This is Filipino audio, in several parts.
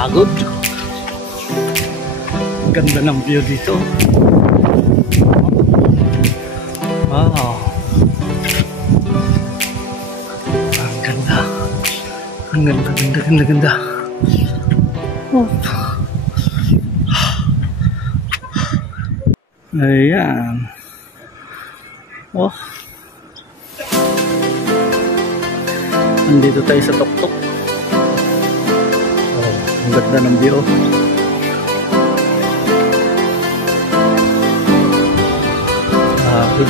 Pagod. Ganda ng view dito. Wow. Ang ganda. Ang ganda, ganda, ganda, ganda. Oh. Ayan. Oh. Nandito tayo sa tuktok. Oh, ang ganda ng view. Good.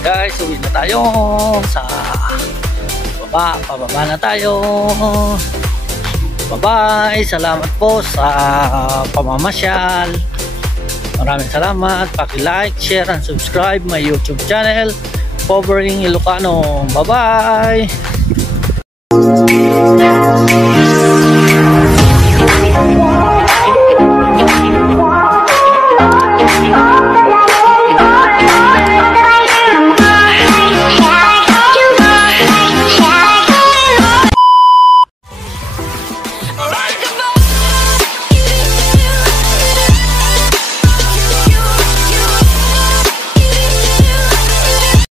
Guys, uwi na tayo sa pababa na tayo. Bye-bye. Salamat po sa pamamasyal. Maraming salamat. Paki-like, share, and subscribe my YouTube channel, Pobreng Ilokano. Bye-bye.